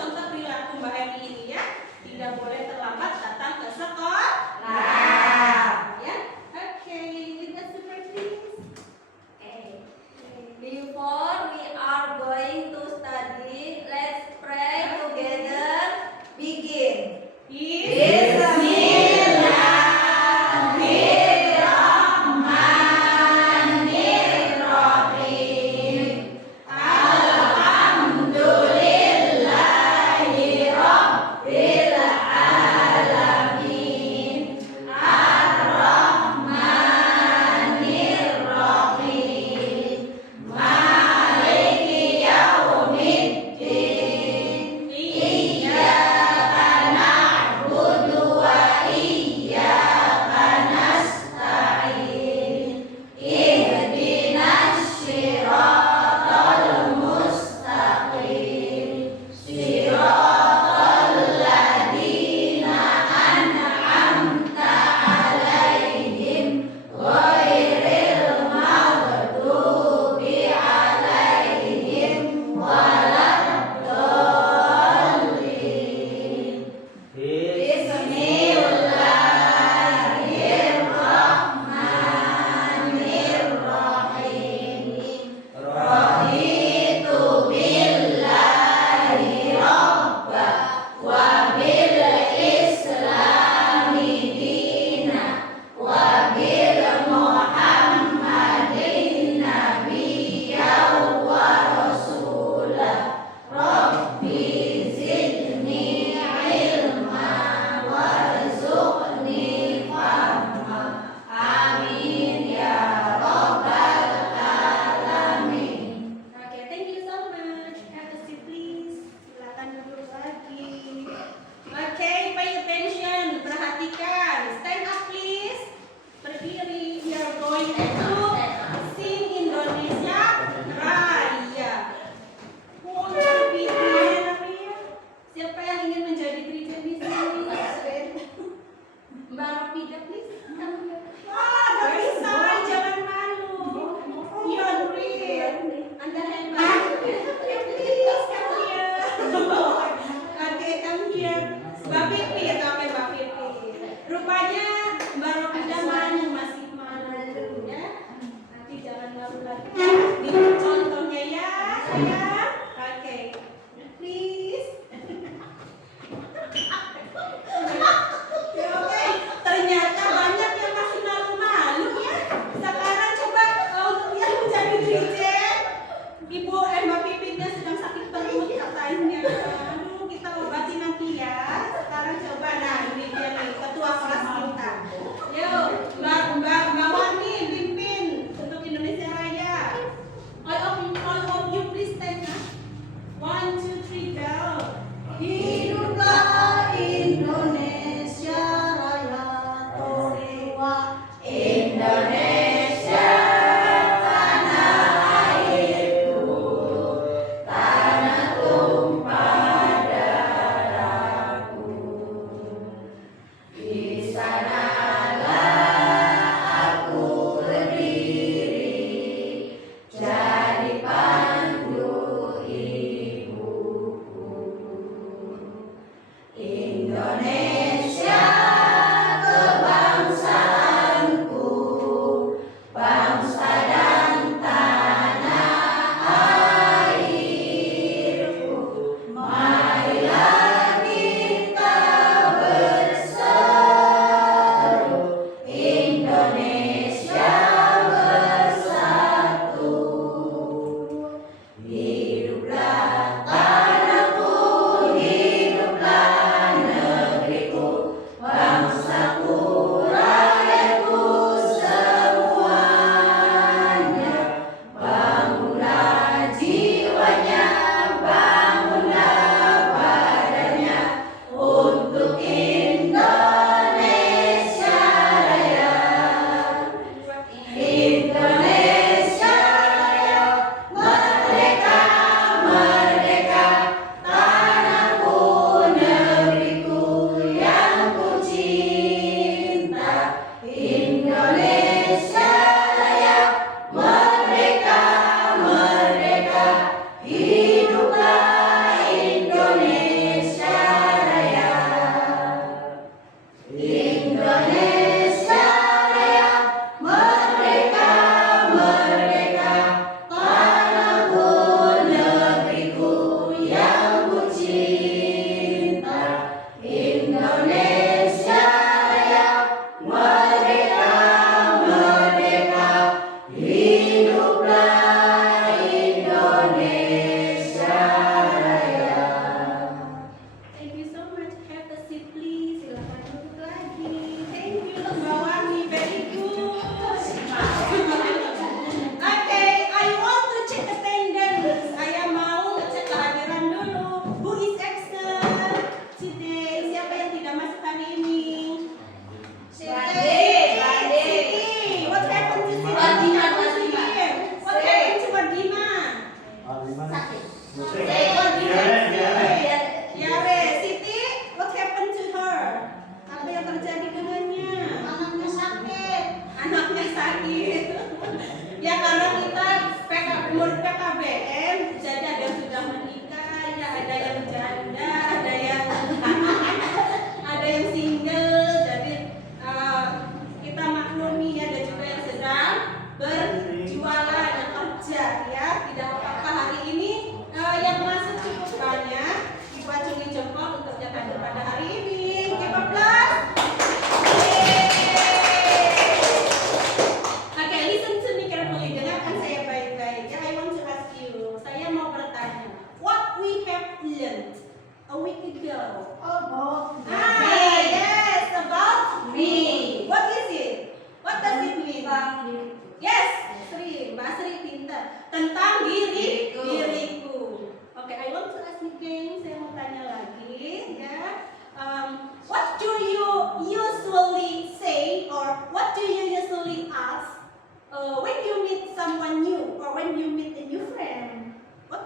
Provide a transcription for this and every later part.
contoh perilaku Mbak Emi ini ya. Tidak boleh terlambat datang ke sekolah. Ya, oke. Let's practice. Before we are going to study, let's pray together. Begin.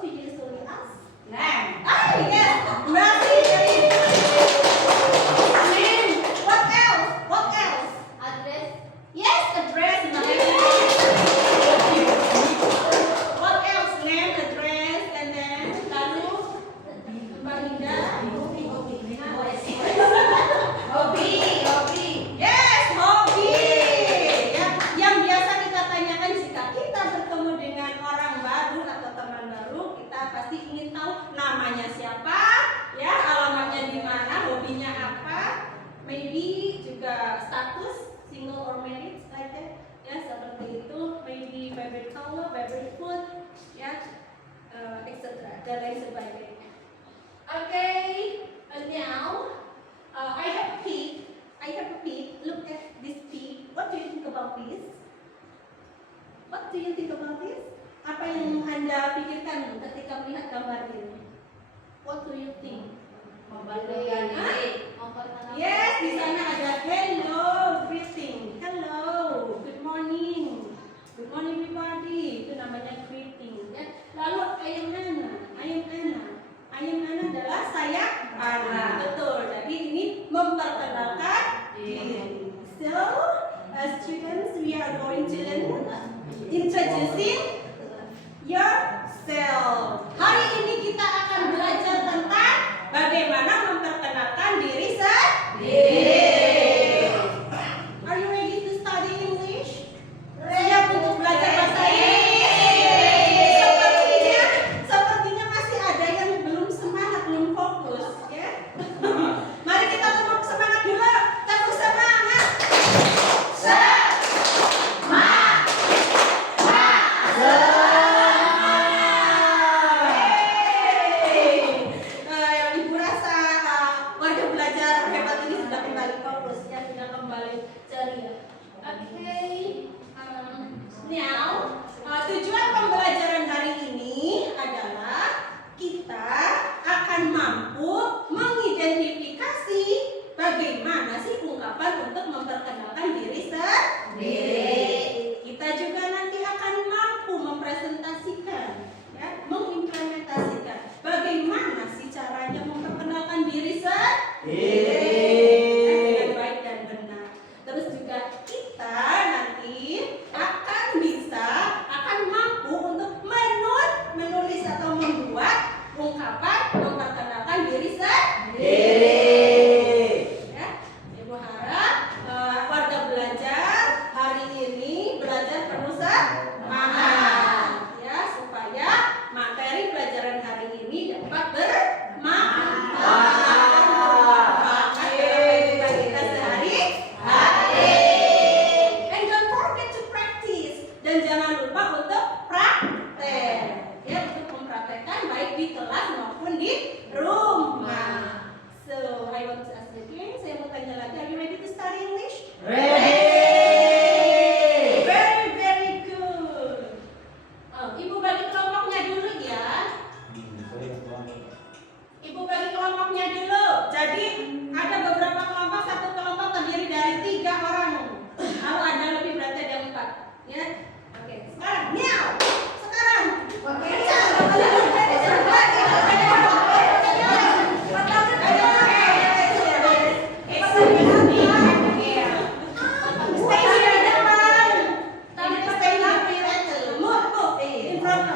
do you usually ask? Name. Ah, yes. Berarti dari name. What else? What else? Address. Yes, address. What else? Name, address, and then lalu Mbak Linda. Hobi. Yes, hobi. Ya, yang biasa kita tanyakan jika kita bertemu dengan orang baru atau teman baru, kita pasti ingin tahu namanya siapa, ya, alamatnya di mana, hobinya apa, maybe juga status, single or married, like that. Ya, seperti itu. Maybe favorite color, favorite food, ya, etc. dan lain sebagainya. Okay, and now I have a pig. Look at this pig. What do you think about this? What do you think about this? Apa yang Anda pikirkan ketika melihat gambar ini? What do you think? Memperkenalkan diri. Yes, di sana ada hello, greeting. Hello, good morning. Good morning everybody. Itu namanya greeting, ya. Lalu ayam nana. Ayam nana adalah saya Ana. Betul. Jadi ini memperkenalkan diri. So, as students, we are going to learn introducing yourself. Hari ini kita akan belajar tentang bagaimana memperkenalkan diri sendiri. Are you ready to study English? Siap untuk belajar bahasa Inggris? Sepertinya masih ada yang belum semangat, belum fokus, ya. Mari kita tepuk semangat dulu. Tepuk semangat. Yang ibu rasa warga belajar hebat ini sudah kembali fokus, ya, sudah kembali ceria. Okay. Now, tujuan pembelajaran hari ini adalah kita akan mampu mengidentifikasi bagaimana sih ungkapan untuk memperkenalkan diri sendiri. Kita juga nanti akan mampu mempresentasikan, ya, mengimplementasikan bagaimana sih caranya memperkenalkan diri sendiri dengan baik dan benar. Terus juga kita nanti akan mampu untuk menulis atau membuat ungkapan memperkenalkan diri sendiri. Ya, Ibu harap warga belajar hari ini belajar penuh semangat, ya, supaya materi pelajaran hari ini dapat bermanfaat bagi kita sehari-hari. And don't forget to practice. Dan jangan lupa untuk praktek, ya, untuk mempraktekkan baik di kelas maupun di rumah. So, I want to ask you again. Saya mau tanya lagi. Are you ready to study English? Ready. Very, very good. Ibu bagi kelompoknya dulu, ya. Ibu bagi kelompoknya dulu. Jadi ada beberapa kelompok. Satu kelompok terdiri dari 3 orang. Kalau ada lebih berarti ada 4. Ya. Oke. Sekarang, now. Sekarang. Stay here, depan. Stay here. Move in front.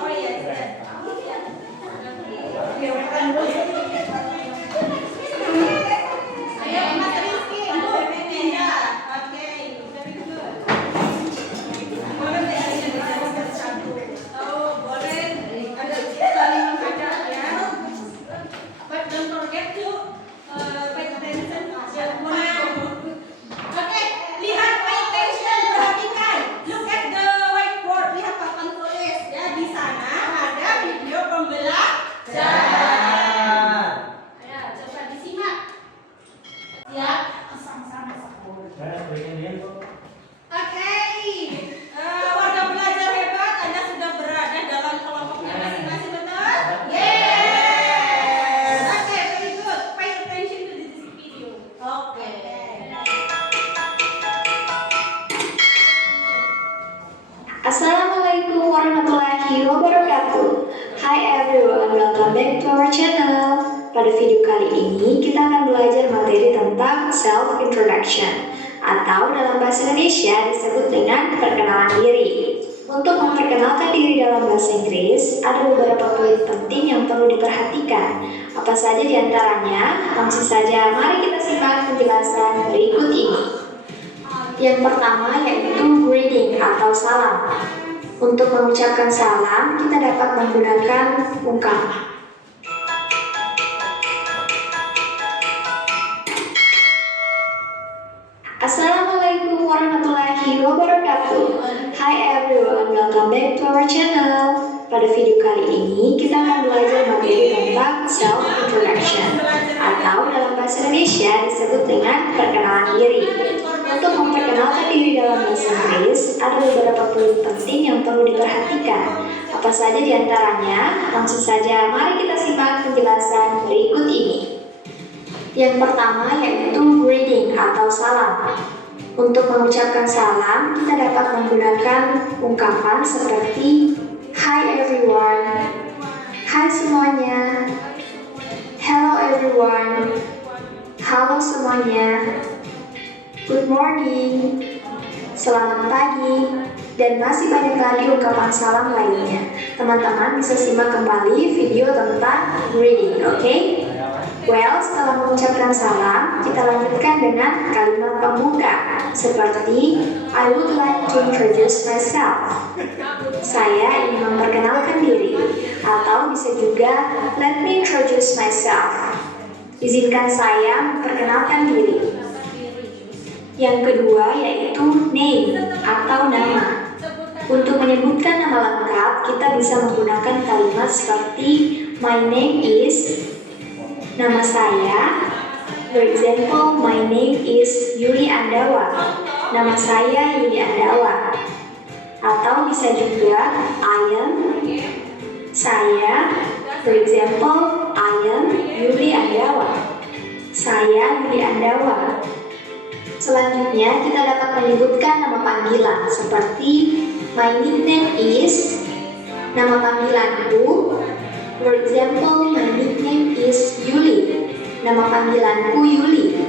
Oh yes, yes. Ayo, Mas Rizky, move. Pindah. Oke, very good. Boleh dijelaskan satu. Oh, boleh. Ada saling menghadap, ya. But don't forget to pay attention. Oke, lihat, pay attention, perhatikan. Look at the whiteboard. Lihat papan tulis, ya. Di sana ada video pembelajaran. welcome back to our channel. Pada video kali ini kita akan belajar materi tentang self-introduction atau dalam bahasa Indonesia disebut dengan perkenalan diri. Untuk memperkenalkan diri dalam bahasa Inggris, ada beberapa poin penting yang perlu diperhatikan. Apa saja diantaranya? Langsung saja mari kita simak penjelasan berikut ini. Yang pertama yaitu greeting atau salam. Untuk mengucapkan salam, kita dapat menggunakan ungkapan. Assalamualaikum warahmatullahi wabarakatuh. Hi everyone, welcome back to our channel. Pada video kali ini, kita akan belajar materi tentang self-introduction atau dalam bahasa Indonesia disebut dengan perkenalan diri. Untuk memperkenalkan diri dalam bahasa Inggris, ada beberapa poin penting yang perlu diperhatikan. Apa saja diantaranya? Langsung saja mari kita simak penjelasan berikut ini. Yang pertama yaitu greeting atau salam. Untuk mengucapkan salam, kita dapat menggunakan ungkapan seperti Hi everyone, Hai semuanya, Hello everyone, Halo semuanya, Good morning, Selamat pagi, dan masih banyak lagi ungkapan salam lainnya. Teman-teman bisa simak kembali video tentang greeting, oke? Well, setelah mengucapkan salam, kita lanjutkan dengan kalimat pembuka seperti I would like to introduce myself. Saya ingin memperkenalkan diri, atau bisa juga let me introduce myself. Izinkan saya memperkenalkan diri. Yang kedua yaitu name atau nama. Untuk menyebutkan nama lengkap, kita bisa menggunakan kalimat seperti my name is, nama saya. For example, my name is Yuli Andawa. Nama saya Yuli Andawa. Atau bisa juga I am, saya. For example, I am Yuli Andawa. Saya Yuli Andawa. Selanjutnya, kita dapat menyebutkan nama panggilan seperti my nickname is, nama panggilanku. For example, my nickname is Yuli, nama panggilanku Yuli.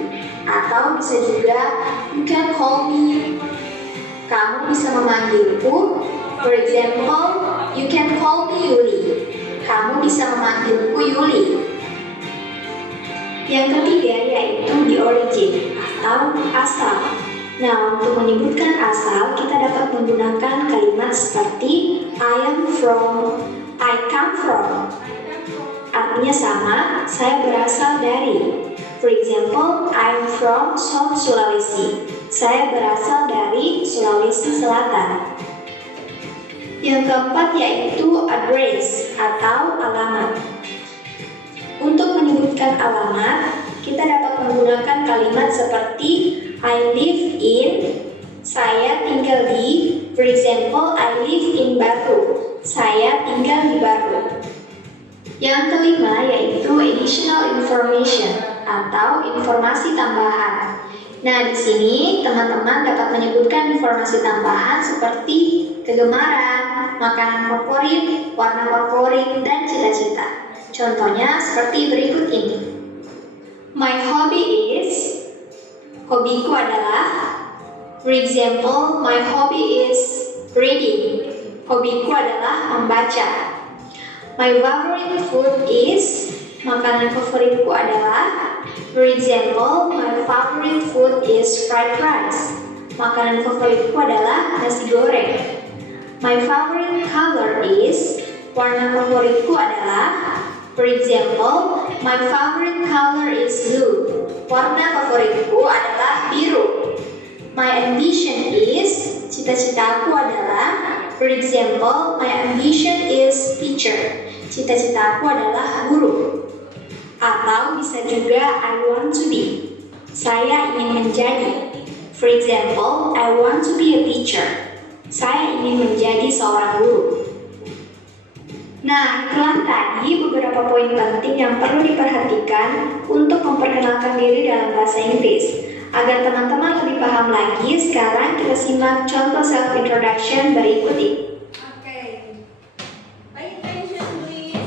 Atau bisa juga you can call me, kamu bisa memanggilku. For example, you can call me Yuli, kamu bisa memanggilku Yuli. Yang ketiga yaitu the origin atau asal. Nah, untuk menyebutkan asal, kita dapat menggunakan kalimat seperti I am from, I come from. Artinya sama, saya berasal dari. For example, I am from South Sulawesi. Saya berasal dari Sulawesi Selatan. Yang keempat yaitu address atau alamat. Untuk menyebutkan alamat, kita dapat menggunakan kalimat seperti I live in, saya tinggal di. For example, I live in Batu, saya tinggal di Batu. Yang kelima yaitu additional information atau informasi tambahan. Nah, di sini teman-teman dapat menyebutkan informasi tambahan seperti kegemaran, makanan favorit, warna favorit, dan cita-cita. Contohnya seperti berikut ini. My hobby is, hobiku adalah. For example, my hobby is reading, hobiku adalah membaca. My favorite food is, makanan favoritku adalah. For example, my favorite food is fried rice, makanan favoritku adalah nasi goreng. My favorite color is, warna favoritku adalah. For example, my favorite color is blue, warna favoritku adalah biru. My ambition is, cita-citaku adalah. For example, my ambition is teacher, cita-citaku adalah guru. Atau bisa juga I want to be, saya ingin menjadi. For example, I want to be a teacher, saya ingin menjadi seorang guru. Nah, itulah tadi beberapa poin penting yang perlu diperhatikan untuk memperkenalkan diri dalam bahasa Inggris. Agar teman-teman lebih paham lagi, sekarang kita simak contoh self-introduction berikut ini. Pay attention please.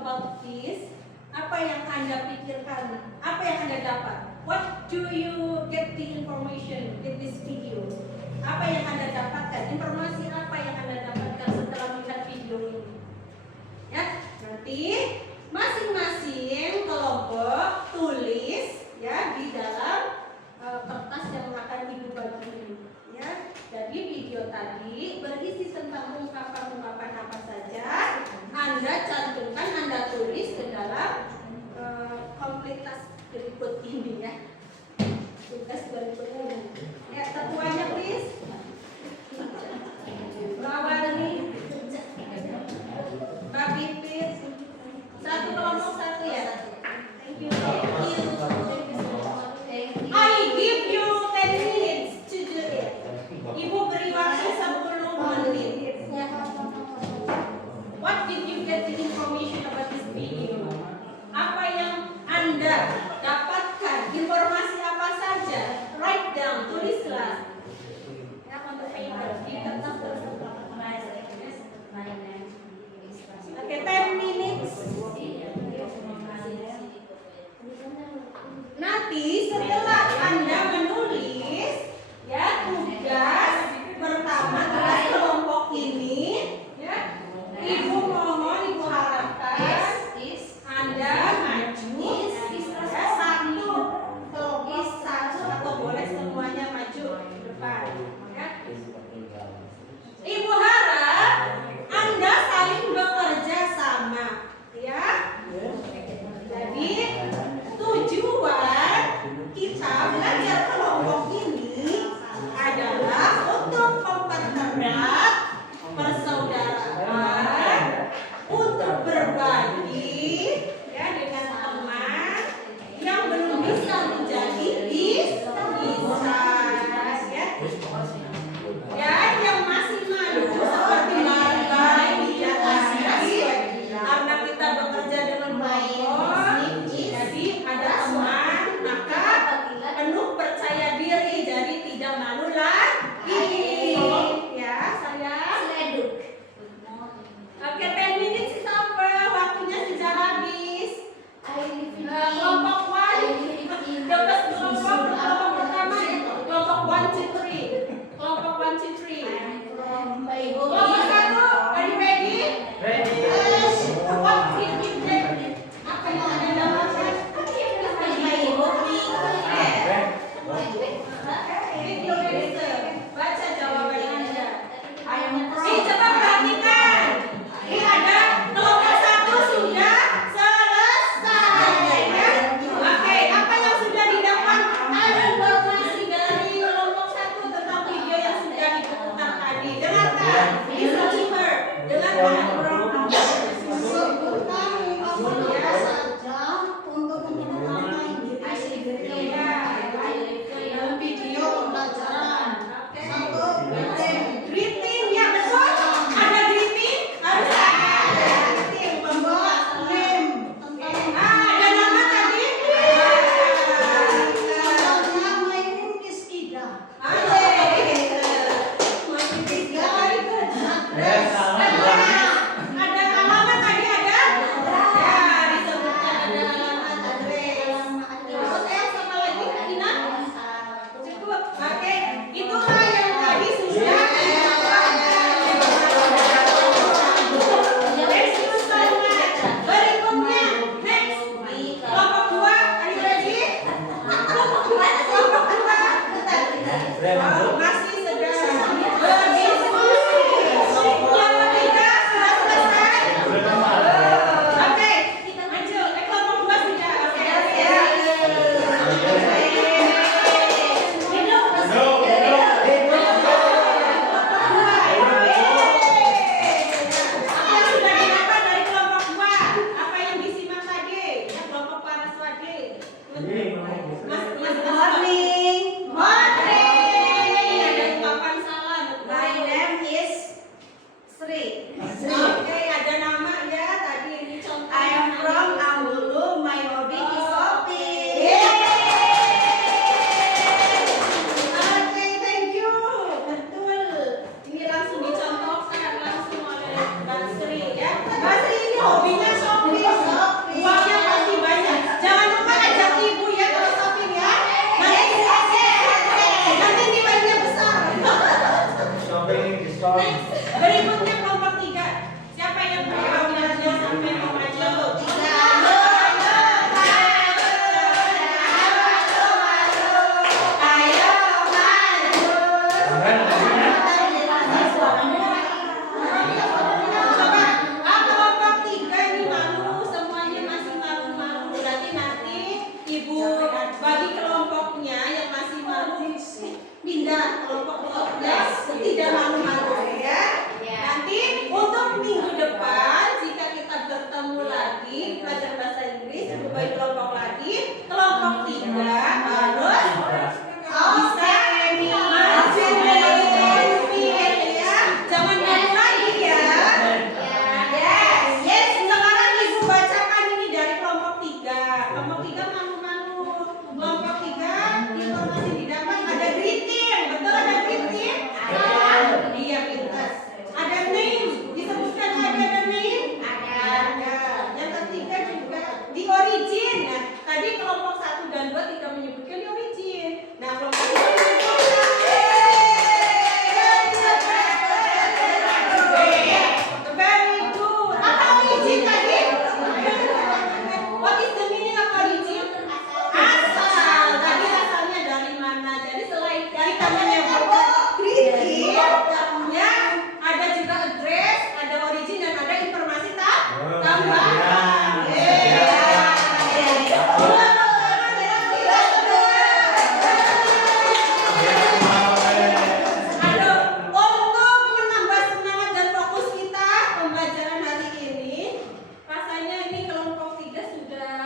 about this, apa yang Anda pikirkan? Apa yang Anda dapat? What do you get the information with this video? Apa yang Anda dapatkan? Informasi apa yang Anda dapatkan setelah melihat video ini? Ya, nanti masing-masing kelompok tulis ya di dalam kertas yang akan Ibu bagi ini. Ya, jadi video tadi berisi tentang ungkapan-ungkapan apa saja. Anda cantumkan, Anda tulis ke dalam kompletas berikut ini ya. Tugas berikut ini. Ya, ketuanya please. Rawani, Mbak Pipit, satu kelompok satu ya. Thank you. I give you 10 minutes to do it. Ibu beri waktu 10 menit. What did you get the information about this video? Apa yang Anda dapatkan? Informasi apa saja? Write down, tulislah. Ya, on the paper, di kertas tersebut. Oke, 10 minutes. Nanti setelah Anda menulis, ya tugas pertama tugas kelompok ini, ya Ibu mohon, Ibu harapkan Anda maju, ya satu kelompok satu atau boleh semuanya maju ke depan. Ya. Ibu harap Anda saling bekerja sama, ya. Jadi tujuan kita belajar kelompok ini adalah untuk mempererat persaudaraan, untuk berbagi ya dengan teman yang belum bisa menjadi bisa ya. Dan yang masih malu seperti Marbai tidak tadi karena kita bekerja dengan kelompok, jadi ada teman maka penuh percaya diri, jadi tidak malu lagi. Ya sayang. Oke, 10 minutes is over, waktunya sudah habis. Kelompok 1, kelompok pertama ya, kelompok 1, 2, 3. Kelompok 1, 2, 3. Kelompok 1, are you ready? Ready. Yes. What did you get? Apa yang Anda dapatkan? Video register. Baca jawaban Anda. Coba perhatikan. Ini ada kelompok 1 sudah selesai. Ya. Oke, apa yang sudah didapat? Ada informasi dari kelompok 1 tentang video yang sudah diputar tadi. Dengarkan. Listen to her. Dengarkan. Sebutkan ungkapan saja untuk menerangkan Dalam video pembelajaran. Oke. Satu, Greeting, ya betul. Ada greeting, harus ada greeting. dua, name Ada nama tadi. Contohnya my name is Ida. Ada alamat tadi ada. Ya, disebutkan ada alamat address. Hotel sama lagi Ina. Cukup. Oke, itulah yang tadi sudah Thank you so much. Berikutnya, next. Kelompok 2, are you ready? Kelompok 2. Masih sedang berdiskusi. Yang ketiga sudah selesai. Oke, kita maju. Kelompok 2 sudah. Oke. Hidup. Apa yang sudah didapat dari kelompok 2? Apa yang disimak tadi? Ya, kelompok panas wadi. Mas Morning. Morning. Ada ungkapan salam. My name is Sri. Oke, ada nama ya tadi ini contoh. I am from Ambulu. My hobby is shopping. Oke, thank you. Betul. Ini langsung dicontohkan langsung oleh Mbak Sri ya. Mbak Sri ini hobinya shopping. bagi kelompok lagi. Kelompok 3 harus bisa ya. Jangan malu lagi ya. Yes. Sekarang ibu bacakan ini dari kelompok 3. Kelompok 3 malu-malu. Kelompok 3 informasi didapat ada greeting. Betul ada greeting? Iya, pintar. Ada name. Disebutkan ada name? Ada. Yang ketiga juga di origin. Nah, tadi kelompok 1 dan 2 tidak menyebutkan di origin. Nah, kelompok 3 very good. Apa origin tadi? What is the meaning of origin? Asal. Tadi asalnya dari mana? Jadi selain kita menyebutkan greeting, ya, ada juga address, ada origin dan ada informasi tambahan. Untuk menambah semangat dan fokus kita pembelajaran hari ini, rasanya ini kelompok 3 sudah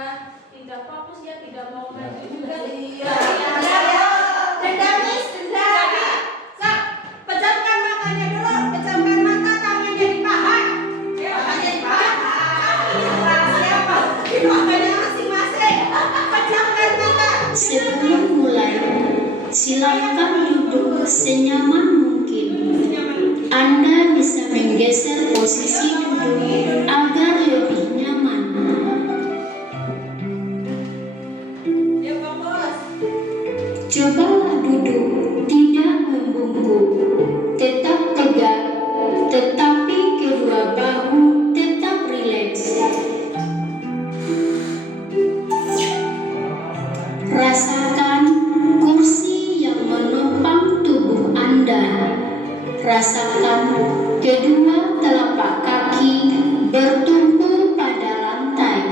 tidak fokus ya, tidak mau maju juga. Jadi, pejamkan matanya dulu, pejamkan mata, tangannya di paha. Tangannya di paha. Siapa? Di pahanya masing-masing. Pejamkan mata. Sebelum mulai, silakan duduk senyaman mungkin. Anda bisa menggeser posisi duduk agar lebih nyaman. Ya, fokus. Cobalah duduk, tidak membungkuk. Tetap tegak, tetapi kedua bahu tetap rileks. Rasakan kursi yang menopang tubuh Anda. Rasakan kedua telapak kaki bertumpu pada lantai.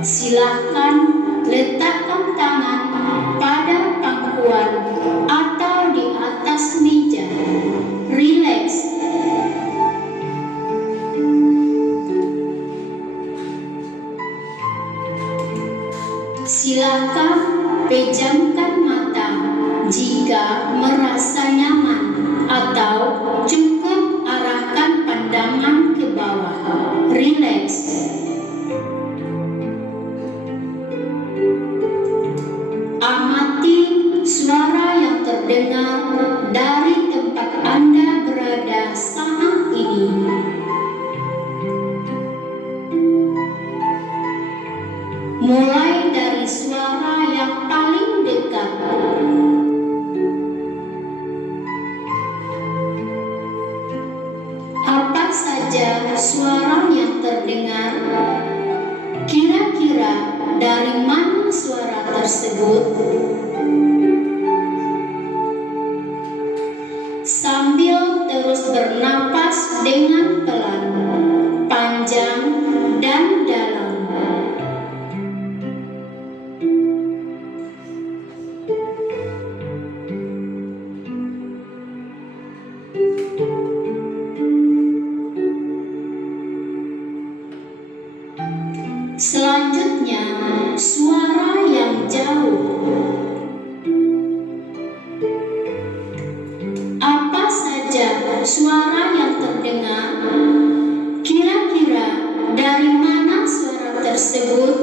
Silakan letakkan tangan pada pangkuan atau di atas meja. Rileks. Silakan pejamkan mata jika merasa nyaman atau cukup arahkan pandangan ke bawah. Rileks. Amati suara yang terdengar dari tempat Anda berada saat ini. Mulai dari suara yang paling dekat. Apa saja suara yang terdengar? Kira-kira dari mana suara tersebut? Sambil terus bernapas dengan pelan, panjang, dan dalam. Selanjutnya, suara yang jauh. Apa saja suara yang terdengar? Kira-kira dari mana suara tersebut?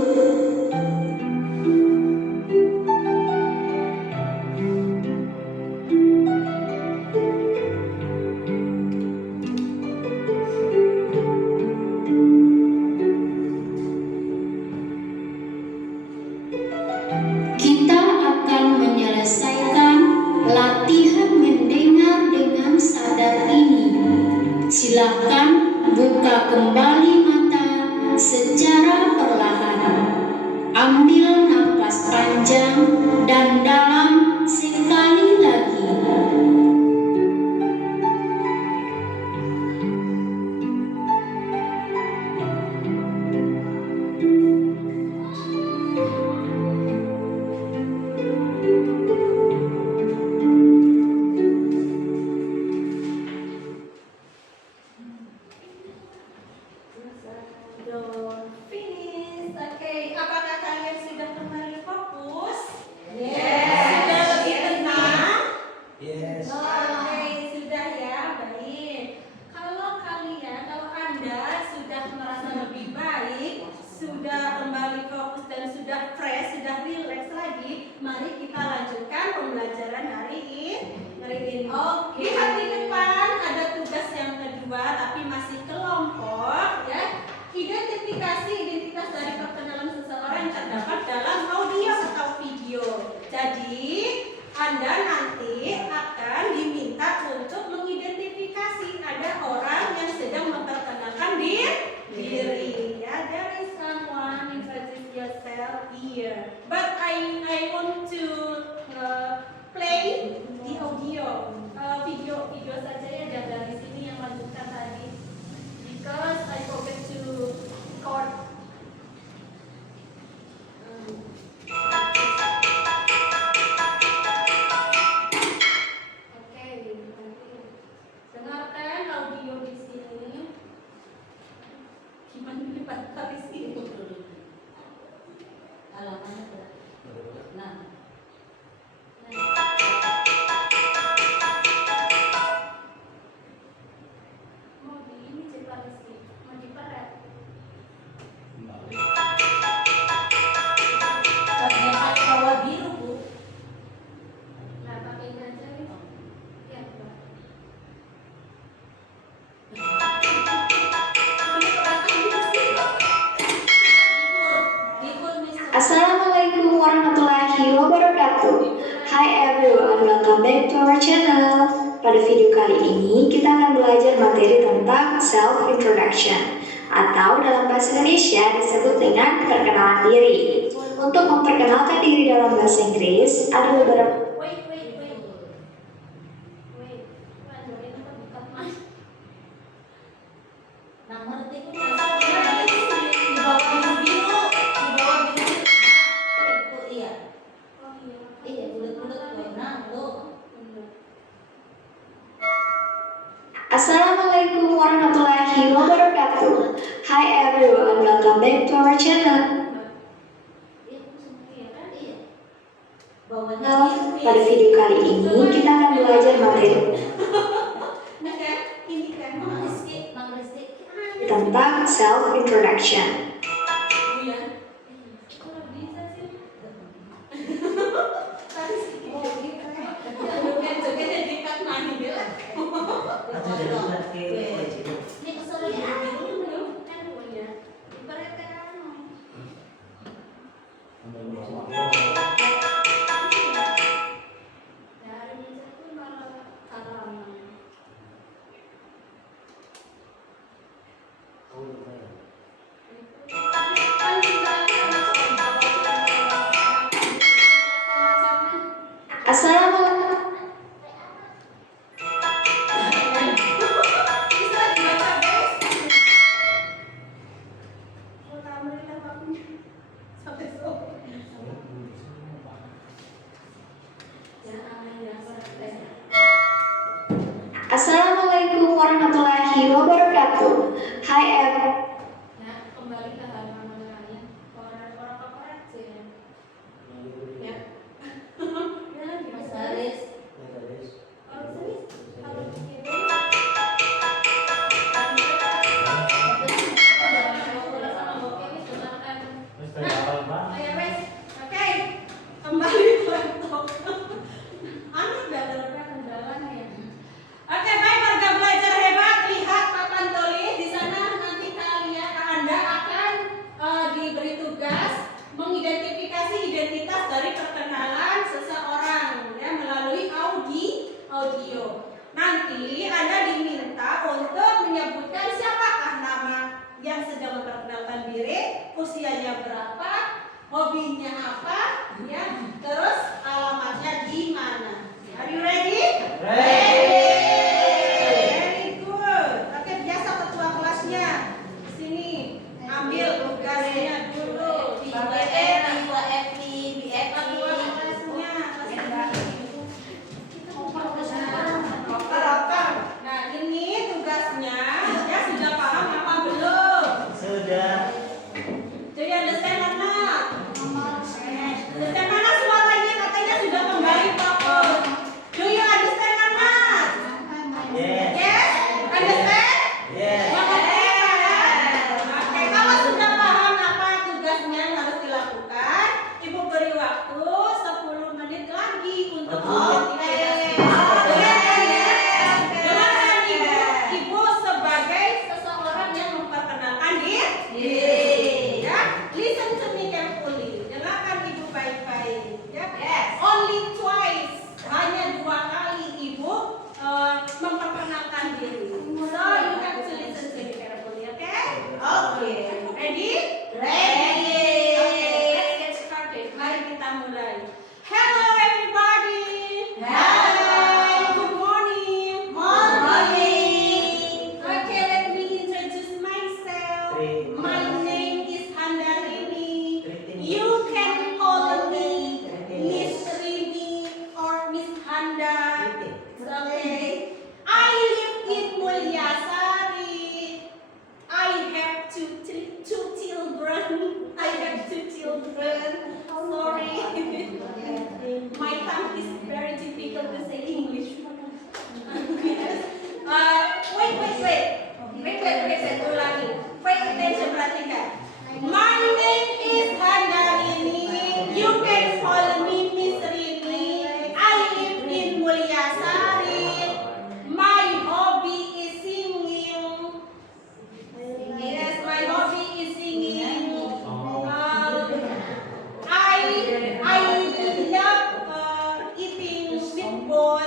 Kita akan menyelesaikan latihan mendengar dengan sadar ini. Silakan buka kembali mata secara perlahan. dan sudah fresh, sudah relax lagi, mari kita lanjutkan pembelajaran hari ini. Oke. Lihat di depan ada tugas yang kedua, tapi masih kelompok ya. Identifikasi identitas dari perkenalan seseorang yang terdapat dalam audio atau video. Jadi Anda nanti akan diminta untuk mengidentifikasi ada orang yang sedang memperkenalkan diri. Ya, there is someone introduce yourself here. But I want to play the audio, video saja ya, dan dari sini yang lanjutkan tadi. Because I forget to record. Oke, dengarkan audio di sini. Gimana lipat dari sini? Halamannya berapa? Nah. Mau di ini cerita Rizky, mau diperet. Bagian pakai bawah biru, Bu. Nah, pakai ini aja nih. Ya, Mbak. Assalamualaikum warahmatullahi wabarakatuh. Hi everyone, welcome back to our channel. Pada video kali ini kita akan belajar materi tentang self introduction atau dalam bahasa Indonesia disebut dengan perkenalan diri. Untuk memperkenalkan diri dalam bahasa Inggris ada beberapa Wait. Lanjutin apa bukan Mas? Nah, ngerti ku di bawah biru-biru, di bawah biru. Itu iya. Oh iya. Iya, bulat-bulat tuh. Nah, tuh. Assalamualaikum warahmatullahi wabarakatuh. Hi everyone, welcome back to our channel. Iya, aku semua ya kan? Iya. Bawahnya Nah, biru. pada video kali ini kita akan belajar materi Nah kan, ini kan Mang Rizky, Mang Rizky. tentang self introduction. Iya. Kalau bisa sih. Tadi sih. Oh, gitu. Joget-jogetnya di kat mani dia. Ini kesel ya. Biru kan punya. Ibaratkan dari meja itu malah halaman. Kan kita Assalamualaikum. bisa dibaca guys. Alhamdulillah waktunya sampai sore. Ya, ya, Assalamualaikum warahmatullahi wabarakatuh. Hi everyone. ya, kembali ke halaman lain. Orang apa aja ya? Ya. Ya lagi Mas Mas Haris. Oh, serius? Kalau begitu. Ayo wes, oke, kembali ke laptop. Aneh dah beberapa kendalanya ya. Oke, baik warga belajar hebat, lihat papan tulis di sana nanti Anda akan diberi tugas mengidentifikasi identitas dari perkenalan seseorang ya melalui audio. Nanti Anda diminta untuk menyebutkan siapakah nama yang sedang memperkenalkan diri, usianya berapa, hobinya apa, ya, terus alamatnya di mana. Are you ready? Very good. Oke, biasa ketua kelasnya sini ambil tugasnya dulu. BWF, BWF, Ketua BFI. kelasnya. Nah, ini tugasnya ya sudah paham apa belum? Sudah. Do you understand or not? Understand mana I have 2 children. Sorry. My tongue is very difficult to say English. Yes. Wait. Ulangi. Pay attention, perhatikan. My name is Handarini. You can call me Miss Rini. I live in Mulyasari. My hobby is singing. Yes, my hobby is singing. I love eating meatball,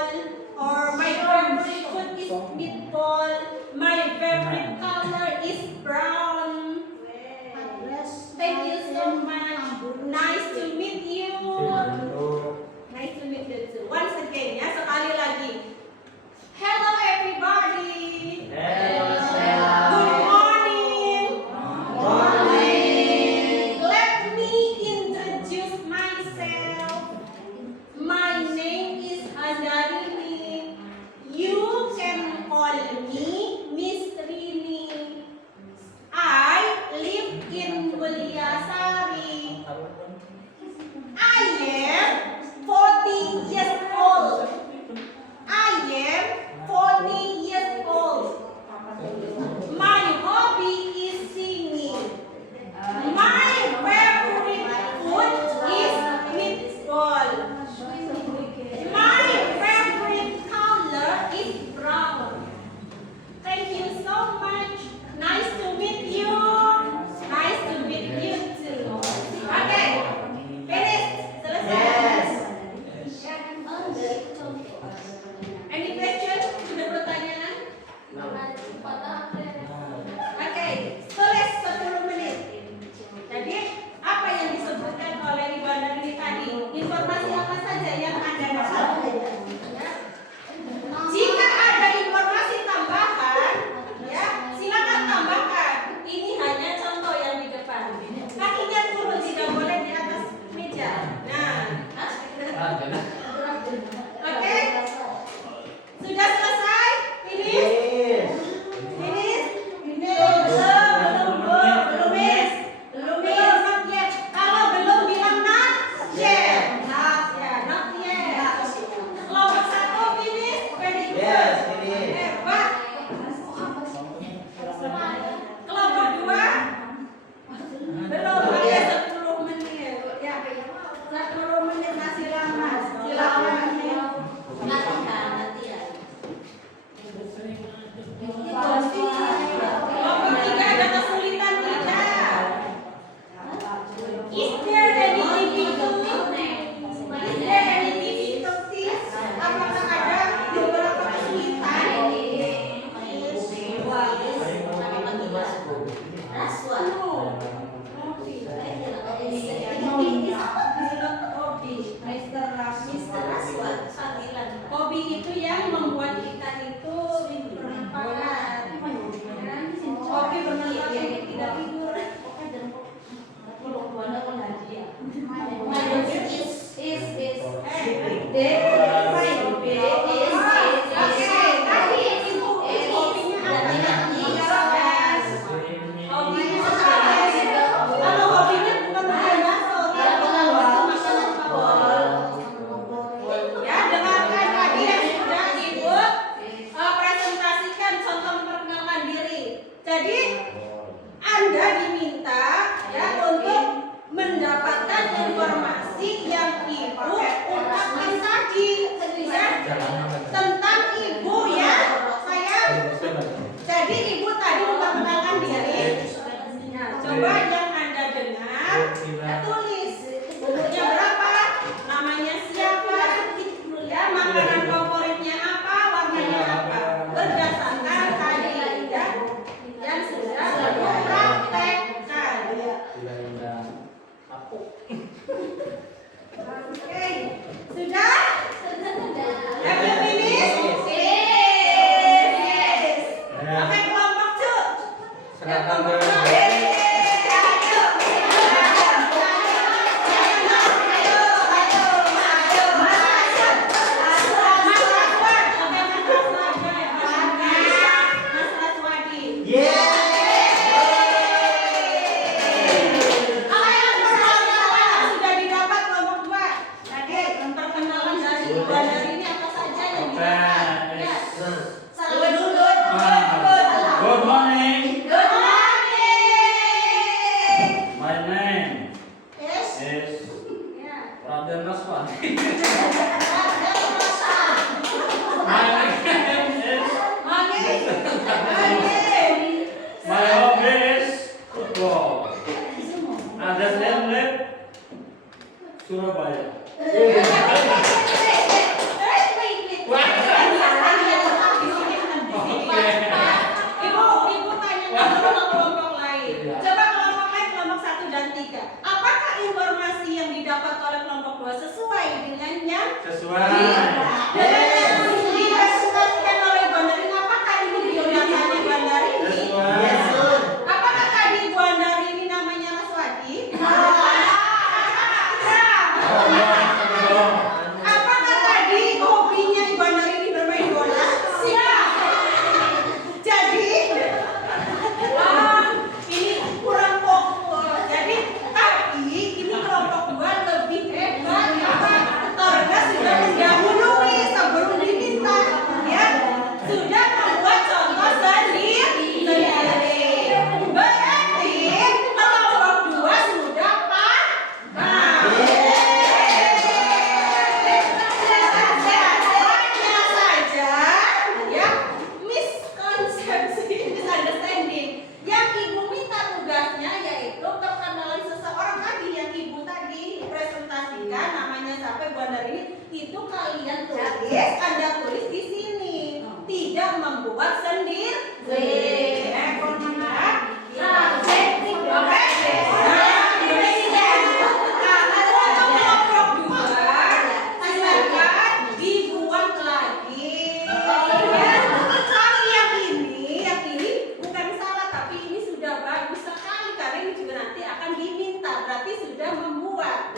or my favorite food is meatball. My favorite color is brown. Thank you so much. Nice to meet you. Nice to meet you too. Once again, ya, sekali lagi. Hello everybody. Good morning. Let me introduce myself. My name is Handarini. You can call me Miss Rini. I live in Mulyasari. I am 40 years old. I am 40 years old. My hobby is singing. My favorite food is meatball. My favorite color is brown. Thank you so much. Nice to meet you. Nice to meet you too. Okay. Finished. Selesai. Any question? Sudah pertanyaan? Oke, tulis 10 menit. Jadi, apa yang disebutkan oleh Ibu Handarini tadi? Informasi apa saja yang Anda dapat? Ya. Jika ada informasi tambahan, ya, silakan tambahkan. Ini hanya contoh yang di depan. Kakinya turun, tidak boleh di atas meja. Nah, oke? Sudah selesai? Finish? Finish? Belum, Miss. Not yet. Kalau belum bilang not yet. Not yet. Kelompok 1 finish? Very good. Yes, finish. Hebat. Kelompok 2? Belum, ada 10 menit. Ya, 10 menit masih lama. Silakan. Kelompok 3 ada kesulitan tidak? Is there any difficulties? Apakah ada beberapa kesulitan? Hobi itu yang membuat kita itu bermanfaat. Hobi bermanfaat untuk tidak tidur. Kalau hobinya bukan main bakso, tapi makanan favorit. Ya, dengarkan tadi yang sudah Ibu presentasikan contoh memperkenalkan diri. Jadi Anda diminta ya untuk mendapatkan informasi yang Ibu ungkapkan tadi ya, tentang Ibu ya. Jadi Ibu tadi memperkenalkan diri. Nah, coba yang Anda dengar, tulis umurnya berapa, namanya siapa, ya makanan favoritnya apa, warnanya apa, berdasarkan tadi ya yang sudah Ibu praktekkan. Oke, sudah? Have you finished? Yes. Oke, kelompok 2. Silakan, Kelompok Bu. 2. My name S. is Ya. Raden Raswati. Raden Rasa. My name is Oke. My hobby is football. Ada saya Surabaya. Ibu tanya dulu kelompok lain. Coba kelompok lain, kelompok 1 dan 3. Apakah informasi yang didapat oleh kelompok 2 sesuai dengan yang Sesuai. dipresentasikan oleh Bandarin? Apakah ini biodatanya Bandarin? Sesuai. Apakah tadi Bu Andari ini namanya Raswati? Apakah tadi hobinya Ibu Andari ini bermain bola? Siap. Jadi, ini kurang fokus. Jadi, tapi ini kelompok 2 lebih hebat. Karena sudah mendahului sebelum diminta, ya. Sudah membuat contoh sendiri. Berarti kelompok 2 sudah paham. Hanya saja, ya, miskonsepsi, misunderstanding. Yang ibu minta tugasnya yaitu perkenalan seseorang tadi yang ibu tadi presentasikan namanya sampai Bu Andari itu kalian tulis, Anda tulis di sini. Tidak membuat sendiri. Dibuat lagi. Tapi yang ini bukan salah, tapi ini sudah bagus sekali karena ini juga nanti akan diminta, berarti sudah membuat.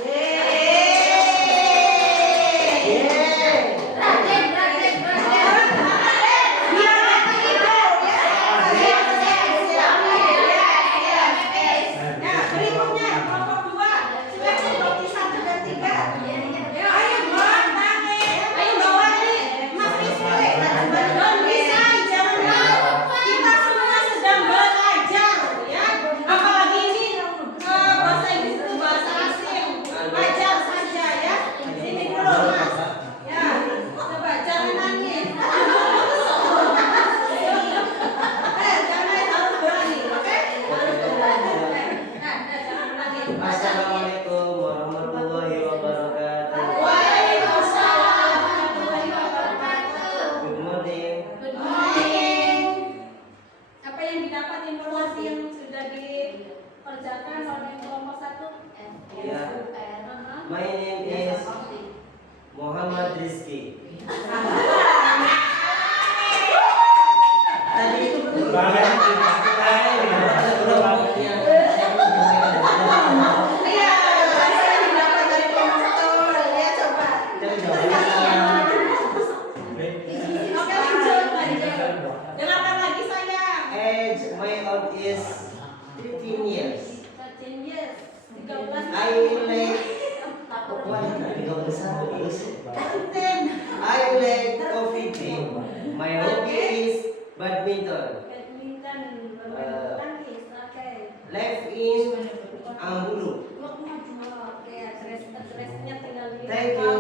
Nah, berikutnya kelompok 2. Silakan kelompok 1 dan 3. Ayo Bang, ayo bawa nih Mas Rizky. Don't bisa, jangan mau. Kita semua sedang belajar, ya. Apalagi ini bahasa Inggris itu bahasa asing. Wajar saja, ya. Sini dulu Mas. Ya, coba jangan nangis. Jangan harus berani, oke? Nah, jangan nangis. Assalamualaikum warahmatullahi wabarakatuh. Waalaikumsalam warahmatullahi wabarakatuh. Good morning. Good morning. Apa yang didapat informasi yang sudah dikerjakan oleh kelompok 1? Ya. My name is Muhammad Rizky. Tadi itu Banyak. Iya, apa yang didapat dari kelompok 1? Ya, coba. Oke, lanjut. Dengarkan lagi sayang. Age my old is 13 years. 13 years. 13 I like I like coffee drink. My hobby is badminton. badminton, bermain tangkis. Oke. Life is Ambulu. Oke, address-nya tinggal di Thank you.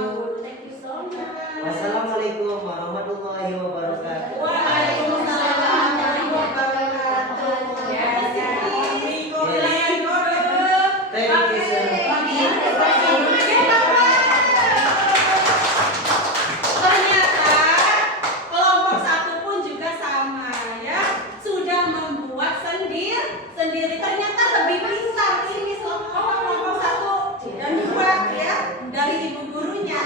Thank you so much. Wassalamualaikum warahmatullahi wabarakatuh. Waalaikumsalam warahmatullahi wabarakatuh. Ya, Siti. Silakan duduk. Thank you, sir. Ternyata kelompok 1 pun juga sama, ya. Sudah membuat sendiri. Ternyata lebih pintar ini kelompok 1 dan 2, ya, dari ibu gurunya.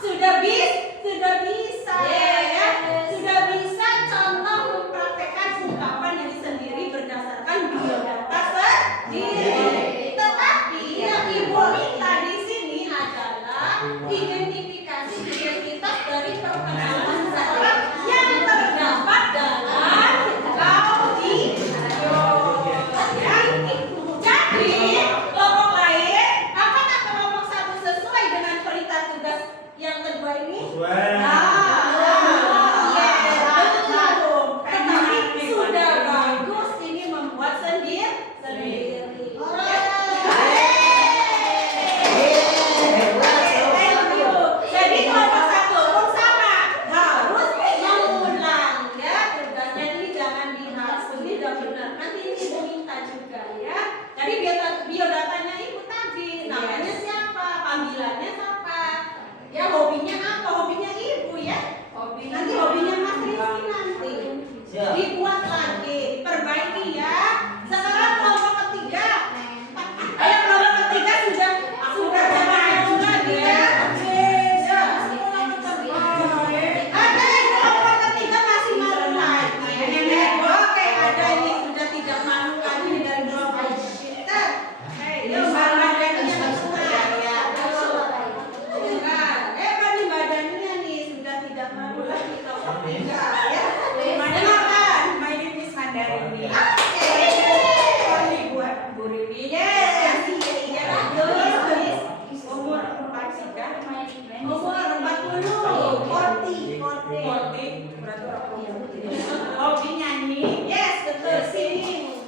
Sudah bisa, ya. Sudah bisa contoh mempraktekkan ungkapan diri sendiri berdasarkan biodata sendiri. Tetapi Yes, iya bagus. Umur 4 sih kan? Umur 40. 40. Berarti hobi nyanyi. Yes, betul. Singing.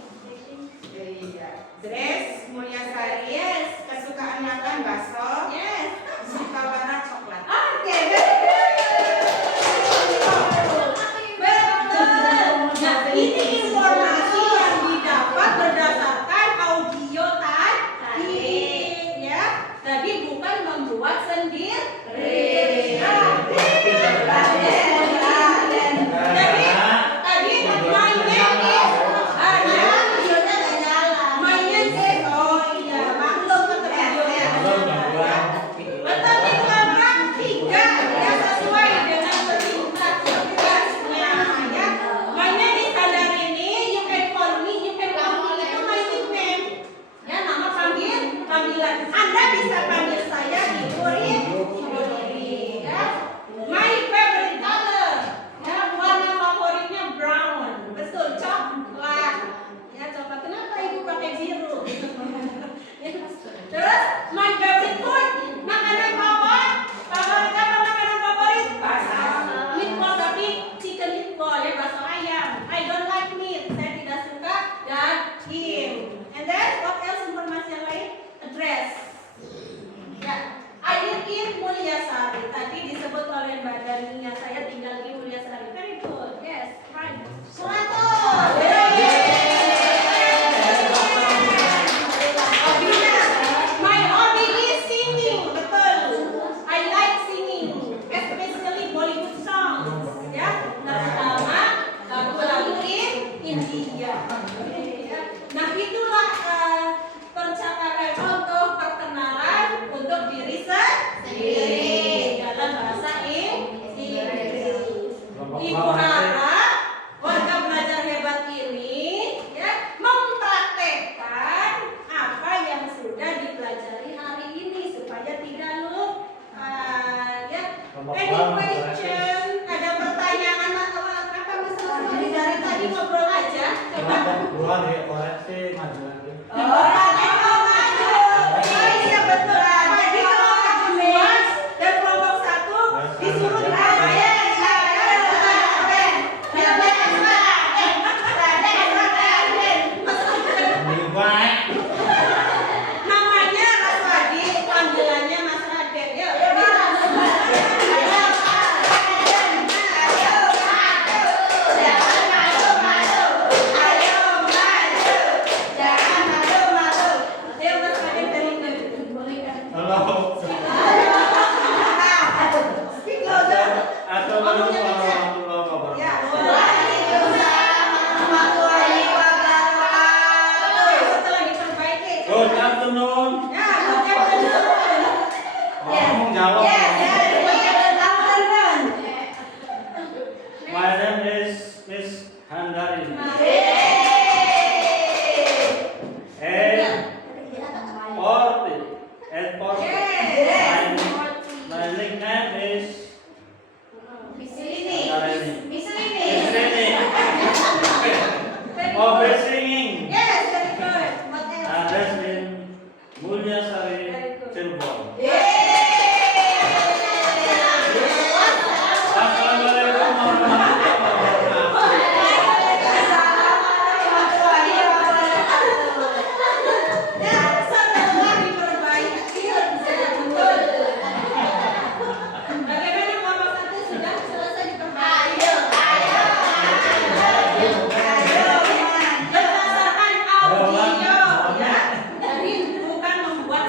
Iya. Dress Mulyasari. Yes. Kesukaan makan bakso. Yes. Suka warna coklat. Oke, betul. Nah, ini informasi yang didapat berdasarkan audio tadi, ya. Tadi bukan membuat sendiri. Tadi mainnya oh iya, maklum kata videonya. Betul di kelompok 3 ya, sesuai dengan perintah tugasnya ya. Mainnya di standar ini, you can call me, you can call me, itu my nickname. Ya, nama panggilan. Anda bisa panggil saya Ibu Rin, ya. My favorite color, ya, warna favoritnya brown. Betul, coklat. Ya, coklat. Kenapa Ibu pakai biru? Terus, my favorite food, makanan favorit. Favorit apa makanan favorit? Bakso. Meatball tapi chicken meatball ya, bakso ayam. I don't like meat. Saya tidak suka daging. And then, what else informasi yang lain? Address. Ya, I live in Mulyasari. Tadi disebut oleh Mbak Daninya, saya tinggal di Mulyasari. Very good. Yes, right. 100. My hobby is singing, betul. I like singing, especially Bollywood songs. Ya, terutama lagu-lagu India. Nah, itulah percakapan untuk perkenalan untuk diri sendiri dalam bahasa Inggris. Ibu harap warga belajar hebat ini ya mempraktekkan apa yang sudah dipelajari hari ini supaya tidak lupa ya. Any question? Ada pertanyaan atau apa masalah dari tadi ngobrol aja? Coba. Bukan ya, koreksi maju lagi. Iya betul. Tadi kelompok 2 dan kelompok 1 disuruh diapain? Namanya Raswadi, panggilannya Mas Raden. Yuk. Ayo Mas Raden dari Halo. Speak louder. Assalamualaikum warahmatullahi wabarakatuh. Ya. Setelah diperbaiki. Good afternoon. Ya, good afternoon. Ngomong jawab. Yes, good afternoon. My name is Miss Handari. And 40. Yes. My nickname is Ini. Handari. Miss Lini. Miss Lini. Oh, best singing. Yes, very good. What else? That's in Mulyasari, Cirebon. Assalamualaikum warahmatullahi wabarakatuh. Ya, setelah diperbaiki sudah betul. Bagaimana kelompok 1 sudah selesai diperbaiki? Berdasarkan audio ya. Jadi bukan membuat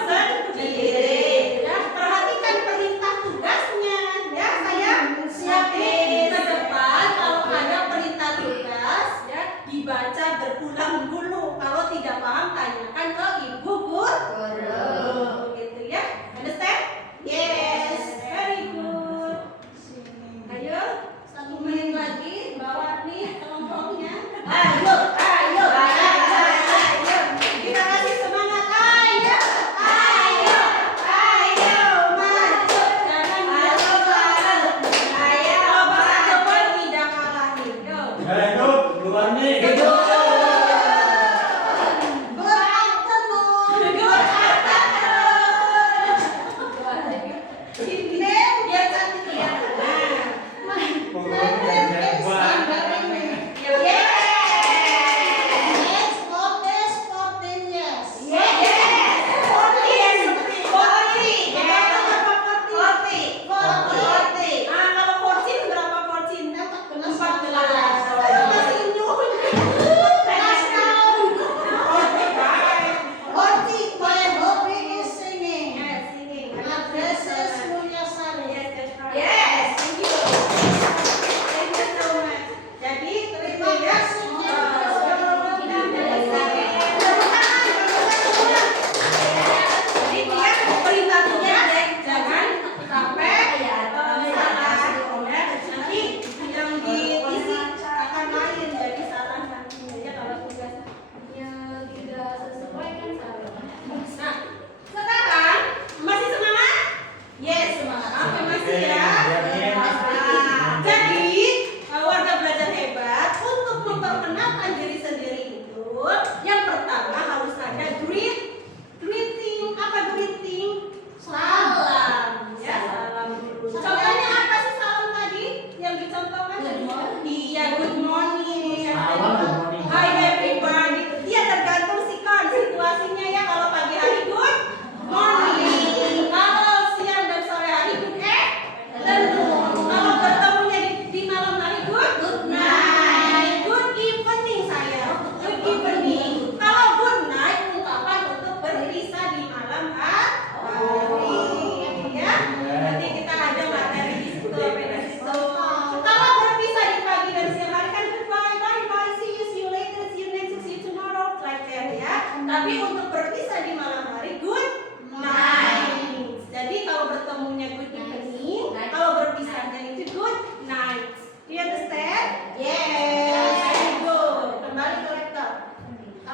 berpisah di malam hari, good night. Jadi kalau bertemunya good evening, kalau berpisahnya itu good night. Do you understand? Yes. Very good. Kembali ke laptop.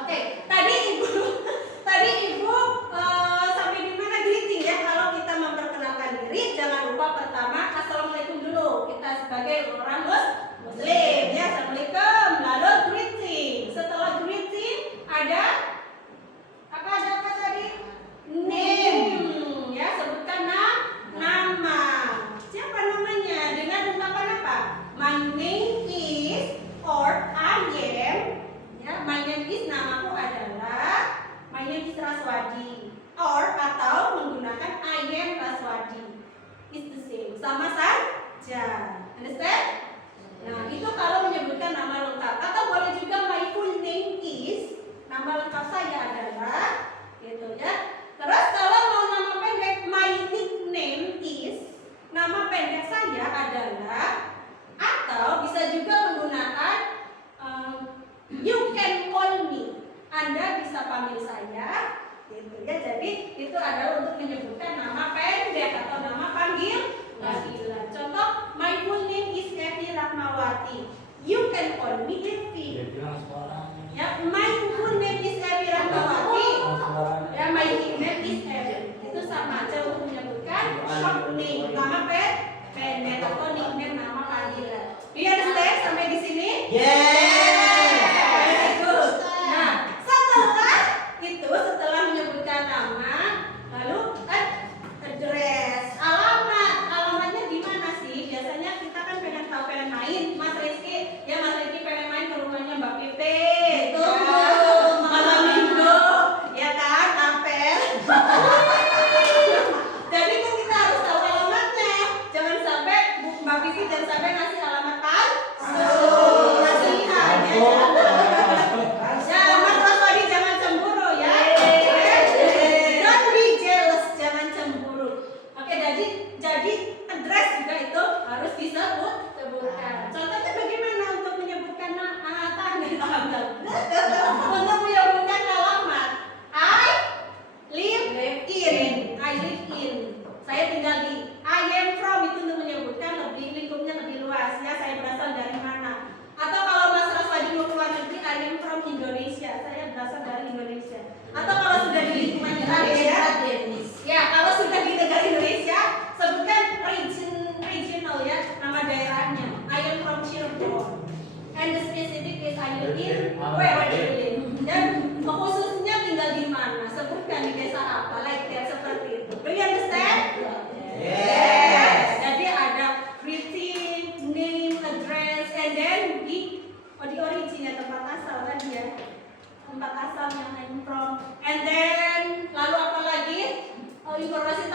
Oke, tadi ibu sampai di mana greeting ya? Kalau kita memperkenalkan diri, jangan lupa pertama assalamualaikum dulu. Kita sebagai orang Muslim ya, assalamualaikum. Lalu greeting. Setelah greeting ada apa tadi? Name. Ya, sebutkan nama. Siapa namanya? Dengan ungkapan apa? My name is or I am. Ya, my name is namaku adalah. My name is Raswadi. Or atau menggunakan I am Raswadi. It's the same. Sama saja. Understand? Nah, itu kalau menyebutkan nama lengkap. Atau boleh juga my full name is. Nama lengkap saya adalah gitu ya. Terus kalau mau nama pendek, my nickname is. Nama pendek saya adalah. Atau bisa juga menggunakan you can call me. Anda bisa panggil saya, gitu ya. Jadi itu adalah untuk menyebutkan nama pendek atau nama panggilan. Contoh, my full name is Evi Rahmawati. You can call me Evi. Ya, my full name is Evi Rahmawati. Ya, my nickname is Evi. Itu sama aja untuk menyebutkan short name, nama pendek atau nickname, nama panggilan. Do you understand sampai di sini? Very good. Nah, setelah menyebutkan nama, lalu address, alamatnya di mana sih? Biasanya kita kan pengen main, Mas Rizky pengen main ke rumahnya Mbak Pipe, malam minggu, ya kan, apel. Jadi kan kita harus tahu alamatnya, jangan sampai Mbak Pipe ngasih alamat palsu, nasihat ya. Ya, Mas Raswadi jangan cemburu ya. Don't be jealous, jangan cemburu. Oke, jadi address juga itu harus disebutkan. Contohnya bagaimana untuk menyebutkan untuk menyebutkan alamat. I live in. Saya tinggal di. I am from itu untuk menyebutkan lingkupnya lebih luas ya. Saya berasal dari mana? Atau kalau Mas Raswadi mau keluar negeri, I am from Indonesia. Saya berasal dari Indonesia. Atau kalau sudah di lingkungan Indonesia, ya kalau sudah di negara Indonesia, sebutkan regional ya, nama daerahnya. I am from Cirebon. And the specific is I live in where you live. Dan khususnya tinggal di mana? Sebutkan di desa apa? Like that, seperti itu. Do you understand? Yes. Jadi ada greeting, name, address, and then di originnya tempat asal kan ya, tempat asal yang I'm from. And then lalu apa lagi? Informasi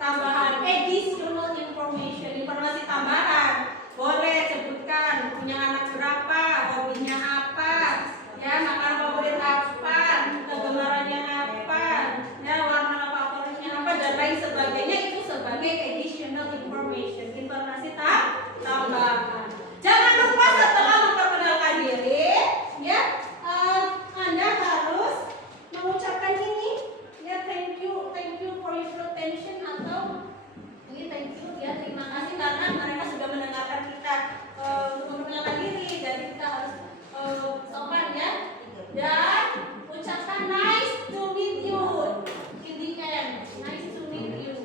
tambahan, additional informasi tambahan. Boleh sebutkan punya anak berapa, hobinya apa, ya makanan favorit apa, kegemarannya apa, ya warna favoritnya apa dan lain sebagainya. Itu sebagai additional informasi tambahan. Jangan lupa setelah memperkenalkan diri, ya Anda harus mengucapkan ini, ya thank you for your attention atau ini thank you ya terima kasih karena mereka sudah mendengarkan kita memperkenalkan diri. Jadi kita harus sopan ya dan ucapkan nice to meet you in the end. Nice to meet you.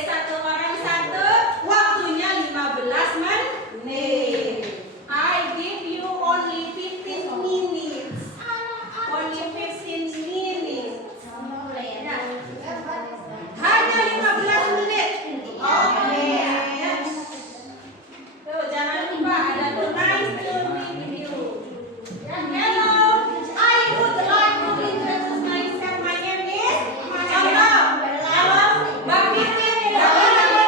satu orang satu. Waktunya 15 menit. I give you only 15 minutes. Only 15 minutes. Hanya 15 menit. Oke. Tuh, jangan lupa ada tuh nice to meet you. Hello, I would like to introduce myself. My name is Halo, Bang Pitin. Nama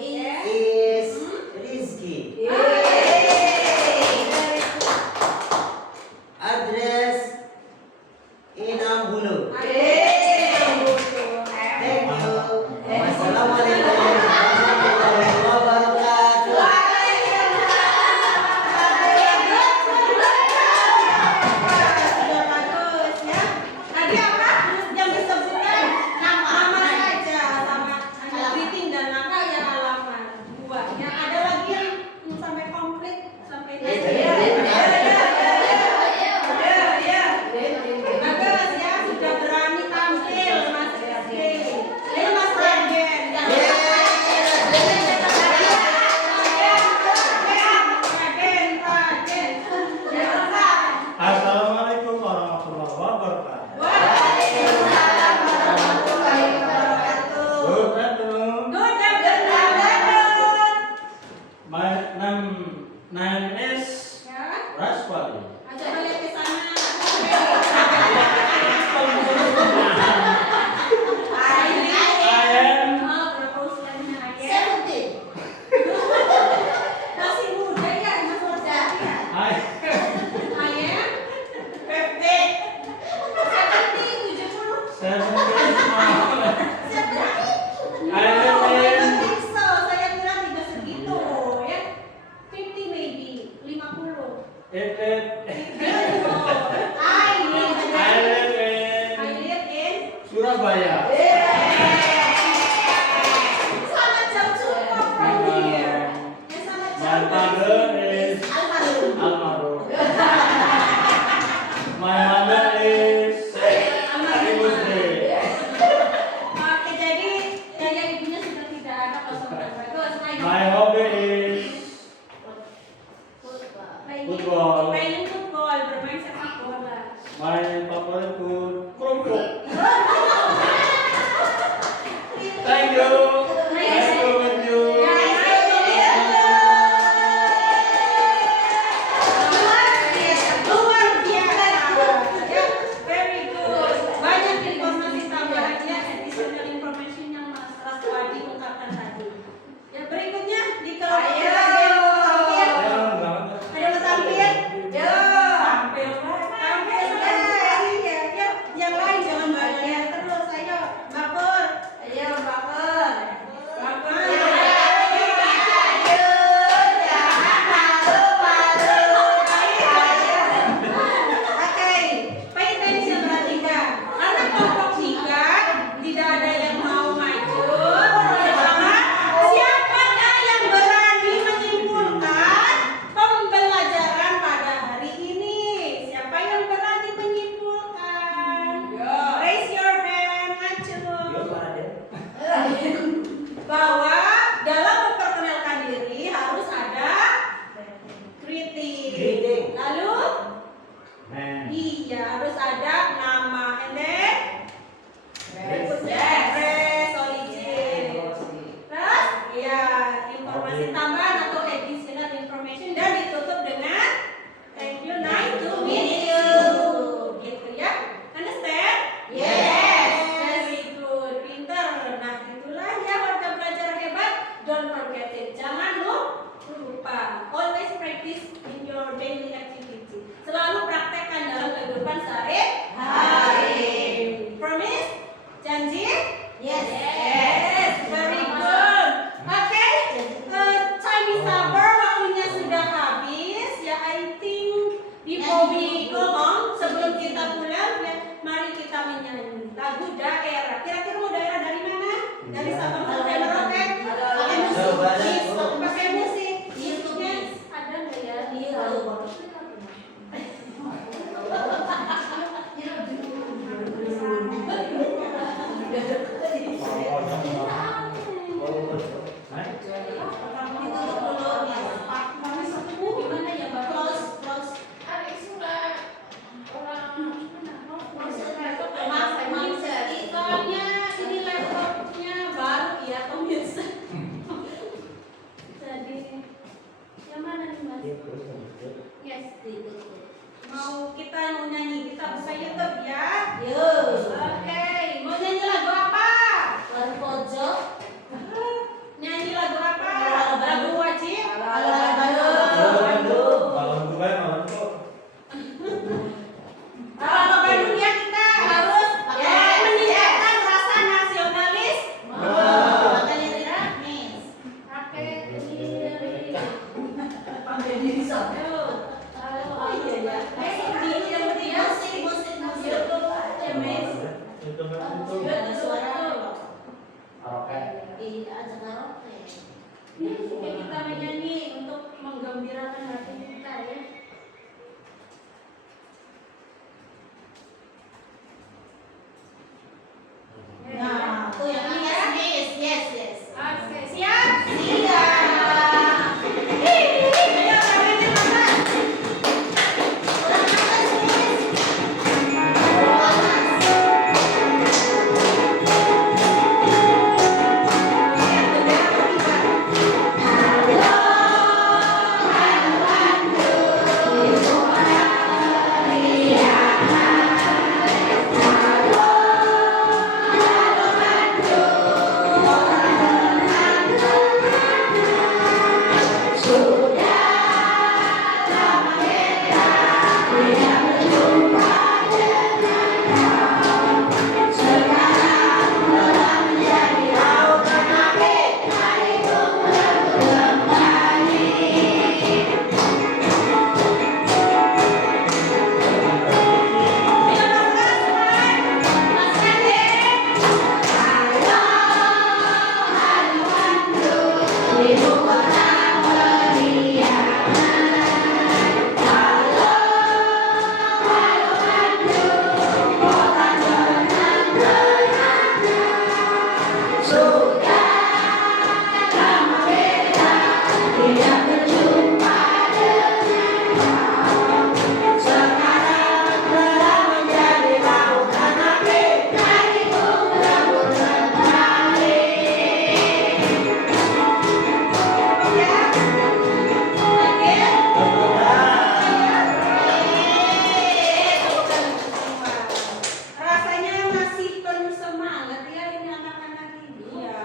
is Rizky. Address in Ambulu. Thank you. Wassalamualaikum warahmatullahi wabarakatuh. Sudah bagus ya. Tadi apa? Yang disebutkan nama saja sama greeting dan nama yang halaman 2. Ya, ada lagi yang sampai komplit sampai bagus ya, sudah berani tampil Mas Rizky. Ini Mas Raden. Assalamualaikum warahmatullahi wabarakatuh. Waalaikumsalam warahmatullahi wabarakatuh. Good afternoon. Good afternoon. My name is Ya, Raswali. coba lihat ke sana. I am Oh, berapa usianya Ayah? 17. Masih muda ya, Mas Rizky ya? I Ayah? Perfect. 70. 70. I I live in think so. Saya kira tidak segitu ya. 50 maybe, 50. it. I I live live in Surabaya. sangat jauh cukup from here. Ya, sangat My jauh. father is Almarhum. almarhum. My mother is Ibu Sri. Oke, jadi daya ibunya sudah tidak ada kalau sudah bagus. My hobby is football. Main football, bermain sepak bola. My favorite food kerupuk. Thank you. Nice to meet you. Ya, luar biasa. Ya, very good. Banyak informasi tambahannya, additional information yang Mas Raswadi ungkapkan tadi. Ya, berikutnya di kelompok Ayo. tampil. Ayo, banget. Ada yang mau tampil? Tampil. Tampil. Ya, ya, yang lain jangan banyak terus. Ayo, Baper. Ayo, Baper. Baper. Oke, pay attention perhatikan. Karena kelompok 3 tidak ada yang mau maju. Siapakah yang berani menyimpulkan pembelajaran pada hari ini? Siapa yang berani menyimpulkan? Raise your hand, maju. Bahwa dalam memperkenalkan diri harus ada greeting. Greeting. Lalu Man. iya, harus ada nama and then berikutnya address, origin. Terus ya informasi tambahan atau additional information dan ditutup dengan thank you, nice to meet you. Gitu ya. Understand? Yes. Very good. Pinter. Nah, itulah ya warga belajar hebat. Don't forget it. Jangan lupa. Always practice in your daily activity. Selalu praktekkan dalam kehidupan sehari-hari. Promise? Janji? Yes. Yes, very good. Oke, time is over, waktunya sudah habis. Ya, I think before we go on, sebelum kita pulang, ya, mari kita menyanyi lagu daerah. Kira-kira mau daerah dari mana? Dari Sabang sampai Merauke? Pakai musik? Pakai musik? YouTube-nya ada nggak ya? Oke, kita menyanyi untuk menggembirakan hati kita ya. Nah, tuh yang ini yes. Oke, siap? Siap. Ayo, tangannya lepas. Kurang nafas, Miss. Rasanya masih penuh semangat ya ini anak-anak ini. Iya.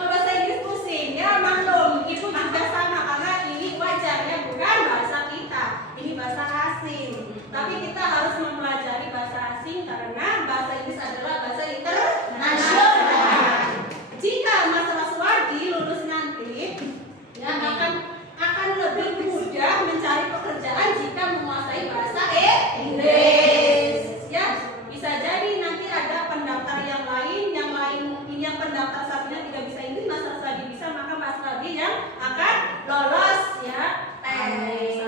Bahasa Inggris pusing ya, maklum. Itu juga sama karena ini wajar ya, bukan bahasa kita. Ini bahasa asing. Tapi kita harus mempelajari bahasa asing karena bahasa Inggris adalah bahasa internasional. Jika Mas Raswadi lulus nanti, ya akan lebih mudah mencari pekerjaan jika menguasai bahasa Inggris. Ya, bisa jadi nanti ada pendaftar yang lain mungkin yang pendaftar satunya tidak bisa Inggris, Mas Raswadi bisa, maka Mas Raswadi yang akan lolos ya. Tes.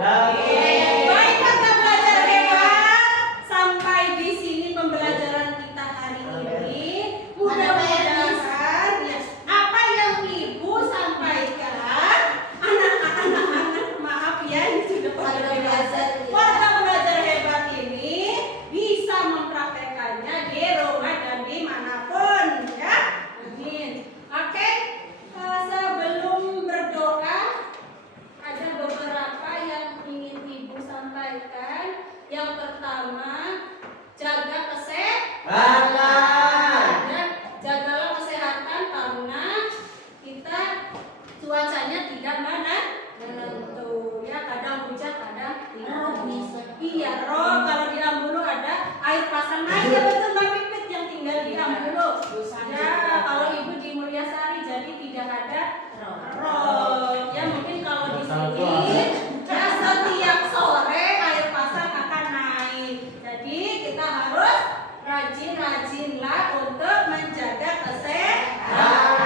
Baik, kakak belajar hebat. Sampai di sini pembelajaran kita hari ini. Mudah-mudahan ya, apa yang Ibu sampaikan, anak-anak maaf ya, ini sudah warga belajar hebat ini bisa mempraktekannya di rumah dan dimanapun ya. Amin. Oke, sebelum berdoa ada beberapa yang ingin Ibu sampaikan. Yang pertama, jaga kesehatan. Ya, jagalah kesehatan karena kita cuacanya tidak menentu. Ya, kadang hujan, kadang tidak. Iya, roh kalau di Ambulu ada air pasang naik ya betul Mbak Pipit yang tinggal di Ambulu. Ya, kalau Ibu di Mulyasari jadi tidak ada roh. Ya, mungkin kalau di sini ya setiap sore air pasang akan naik. Jadi kita harus rajin-rajinlah untuk menjaga kesehatan.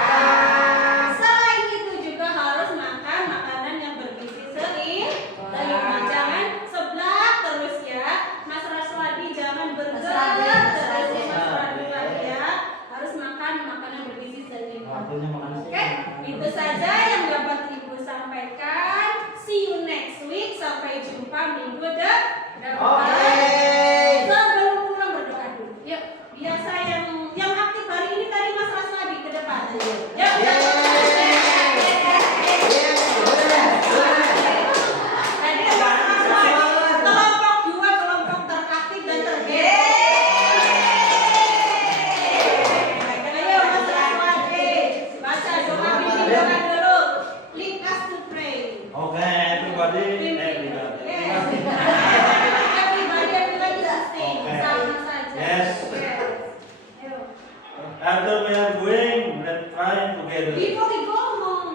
Selain itu juga harus makan makanan yang bergizi seimbang. Jangan seblak terus ya. Mas Raswadi jangan burger terus Mas Raswadi ya. Harus makan makanan bergizi seimbang. Oke, itu saja yang dapat Ibu sampaikan. See you next week. Sampai jumpa minggu depan. Sebelum pulang berdoa dulu. Yuk, biasa yang aktif hari ini tadi Mas Raswadi ke depan. Yuk. Tadi Mas Raswadi kelompok 2, kelompok teraktif dan tergerak. Ayo Mas Raswadi, baca doa bimbing doa dulu. Lead us to pray. Okay, everybody. Yes. Everybody is sing. Okay. Sama saja. Yes. Ayo. After we are going, let's try together. Before we go home.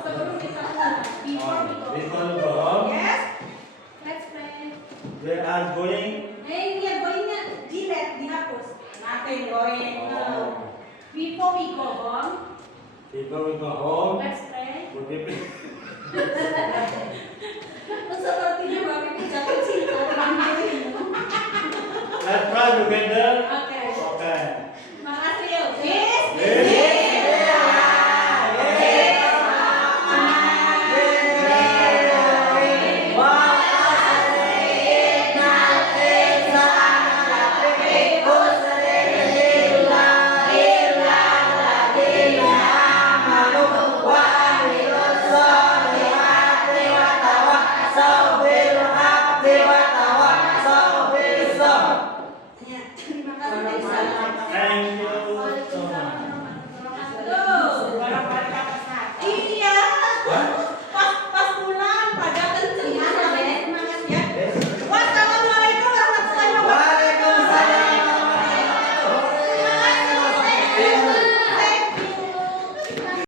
Sebelum kita pulang. Before we go Before home. we go home, Yes. Let's pray. we are going. Hey, we are going to delete, dihapus. going. Before we go home, Before we go home, let's pray. would you please Sepertinya Mbak Pipi jatuh cinta. let's pray together.